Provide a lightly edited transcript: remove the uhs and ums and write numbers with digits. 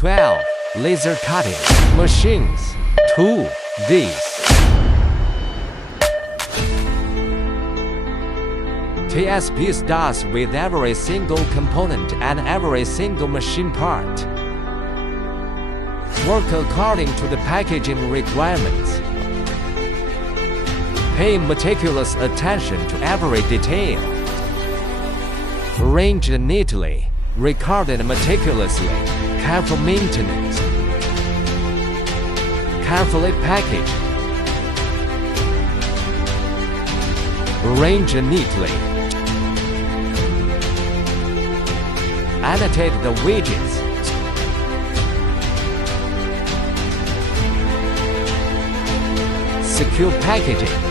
12. Laser cutting machines. 2. These. TSP starts with every single component and every single machine part. Work according to the packaging requirements. Pay meticulous attention to every detail. Arranged neatly, recorded meticulously, careful maintenance. Carefully packaged. Arranged neatly. Annotate the widgets. Secure packaging.